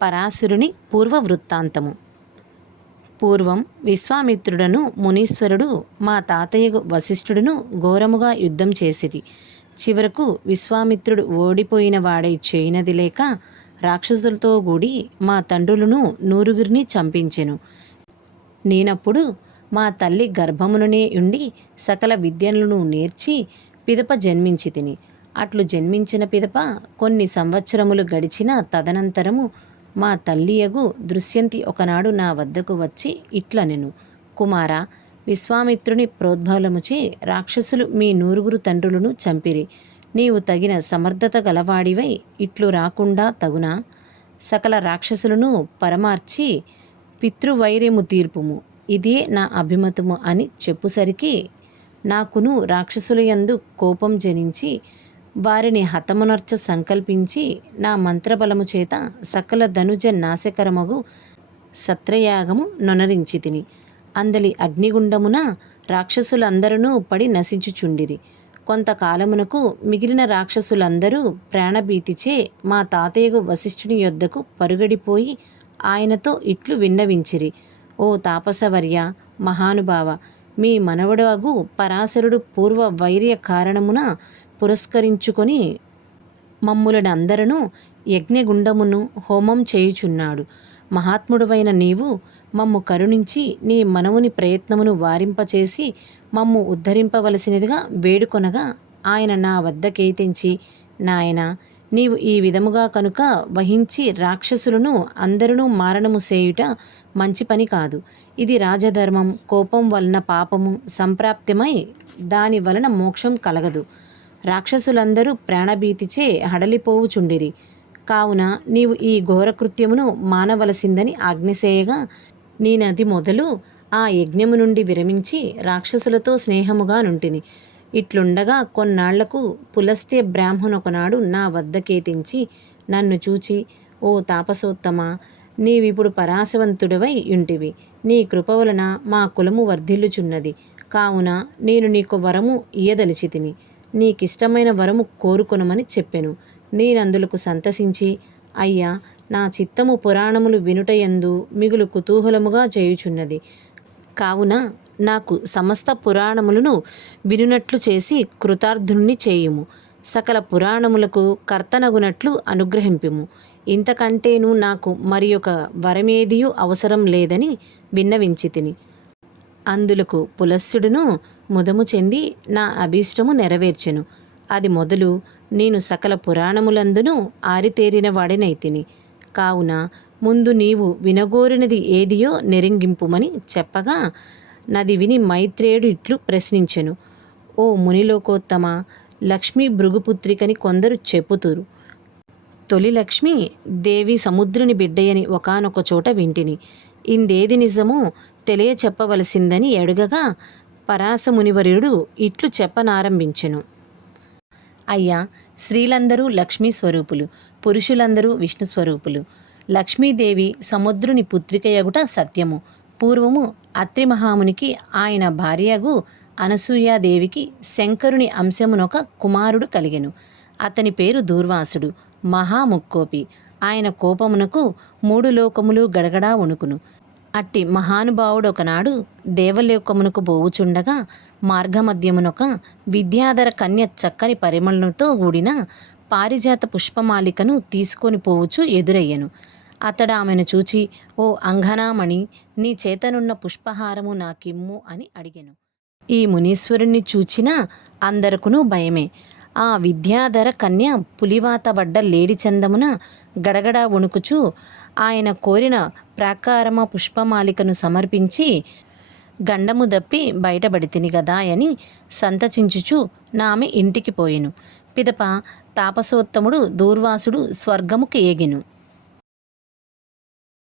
పరాశురుని పూర్వ వృత్తాంతము పూర్వం విశ్వామిత్రుడను మునీశ్వరుడు మా తాతయ్య వశిష్ఠుడును ఘోరముగా యుద్ధం చేసిరి. చివరకు విశ్వామిత్రుడు ఓడిపోయిన వాడై చేయనది లేక రాక్షసులతో కూడి మా తండ్రులను నూరుగురిని చంపించెను. నేనప్పుడు మా తల్లి గర్భముననే ఉండి సకల విద్యలను నేర్చి పిదప జన్మించి తిని అట్లు జన్మించిన పిదప కొన్ని సంవత్సరములు గడిచిన తదనంతరము మా తల్లియగు దృశ్యంతి ఒకనాడు నా వద్దకు వచ్చి ఇట్లనెను కుమార విశ్వామిత్రుని ప్రోద్బలముచే రాక్షసులు మీ నూరుగురు తండ్రులను చంపిరి. నీవు తగిన సమర్థత గలవాడివై ఇట్లు రాకుండా తగునా. సకల రాక్షసులను పరమార్చి పితృవైర్యము తీర్పుము. ఇదే నా అభిమతము అని చెప్పుసరికి నాకును రాక్షసులయందు కోపం జనించి వారిని హతమునర్చ సంకల్పించి నా మంత్రబలము చేత సకల ధనుజ నాశకరమగు సత్రయాగము నొనరించి తిని అందలి అగ్నిగుండమున రాక్షసులందరూ పడి నశించుచుండిరి. కొంతకాలమునకు మిగిలిన రాక్షసులందరూ ప్రాణభీతిచే మా తాతయ్యకు వశిష్ఠుని యొద్దకు పరుగడిపోయి ఆయనతో ఇట్లు విన్నవించిరి. ఓ తాపసవర్య మహానుభావ మీ మనవడగు పరాశరుడు పూర్వ వైర్య కారణమున పురస్కరించుకొని మమ్ములనందరను యజ్ఞగుండమును హోమం చేయుచున్నాడు. మహాత్ముడువైన నీవు మమ్ము కరుణించి నీ మనవుని ప్రయత్నమును వారింపచేసి మమ్ము ఉద్ధరింపవలసినదిగా వేడుకొనగా ఆయన నా వద్దకేతించి నాయన నీవు ఈ విధముగా కనుక వహించి రాక్షసులను అందరూ మారణము చేయుట మంచి పని కాదు. ఇది రాజధర్మం కోపం వలన పాపము సంప్రాప్తమై దాని వలన మోక్షం కలగదు. రాక్షసులందరూ ప్రాణభీతిచే హడలిపోవుచుండిరి. కావున నీవు ఈ ఘోరకృత్యమును మానవలసిందని ఆజ్ఞసేయగా నేనది మొదలు ఆ యజ్ఞము నుండి విరమించి రాక్షసులతో స్నేహముగా నుంటిని. ఇట్లుండగా కొన్నాళ్ళకు పులస్త్య బ్రాహ్మణొకనాడు నా వద్దకేతించి నన్ను చూచి ఓ తాపసోత్తమ నీవిప్పుడు పరాశవంతుడవై యుంటివి. నీ కృప వలన మా కులము వర్ధిల్లుచున్నది. కావున నేను నీకు వరము ఇయ్యదలిచి తిని నీకిష్టమైన వరము కోరుకొనమని చెప్పెను. నేనందులకు సంతసించి అయ్యా నా చిత్తము పురాణములు వినుటయందు మిగులు కుతూహలముగా చేయుచున్నది. కావున నాకు సమస్త పురాణములను వినునట్లు చేసి కృతార్థుణ్ణి చేయుము. సకల పురాణములకు కర్తనగునట్లు అనుగ్రహింపుము. ఇంతకంటేను నాకు మరి ఒక వరమేదియూ అవసరం లేదని విన్నవించి తిని అందులకు పులస్సుడును ముదము చెంది నా అభీష్టము నెరవేర్చెను. అది మొదలు నేను సకల పురాణములందును ఆరితేరిన వాడినైతిని. కావున ముందు నీవు వినగోరినది ఏదియో నెరింగింపుమని చెప్పగా నది విని మైత్రేయుడు ఇట్లు ప్రశ్నించెను. ఓ మునిలోకోత్తమ లక్ష్మీ భృగుపుత్రికని కొందరు చెప్పుతురు. తొలి లక్ష్మి దేవి సముద్రుని బిడ్డయని ఒకానొక చోట వింటిని. ఇందేది నిజమో తెలియ చెప్పవలసిందని పరాశమునివరుడు ఇట్లు చెప్పనారంభించెను. అయ్యా స్త్రీలందరూ లక్ష్మీ స్వరూపులు పురుషులందరూ విష్ణు స్వరూపులు. లక్ష్మీదేవి సముద్రుని పుత్రికయగుట సత్యము. పూర్వము అత్రి మహామునికి ఆయన భార్యగు అనసూయాదేవికి శంకరుని అంశమునొక కుమారుడు కలిగెను. అతని పేరు దూర్వాసుడు మహాముక్కోపి ఆయన కోపమునకు మూడు లోకములు గడగడా వణుకును. అట్టి మహానుభావుడు ఒకనాడు దేవలోకమునకు పోవుచుండగా మార్గమధ్యమునొక విద్యాధర కన్య చక్కని పరిమళంతో కూడిన పారిజాత పుష్పమాలికను తీసుకొని పోవచ్చు ఎదురయ్యను. అతడు ఆమెను చూచి ఓ అంగనామణి నీ చేతనున్న పుష్పహారము నాకిమ్ము అని అడిగెను. ఈ మునీశ్వరుణ్ణి చూచిన అందరకును భయమే. ఆ విద్యాధర కన్య పులివాతబడ్డ లేడి చందమున గడగడ వణుకుచు ఆయన కోరిన ప్రాకారమ పుష్పమాలికను సమర్పించి గండము దప్పి బయటబడితిని గదా అని సంతచించుచు నామె ఇంటికి పోయెను. పిదప తాపసోత్తముడు దూర్వాసుడు స్వర్గముకు ఏగెను.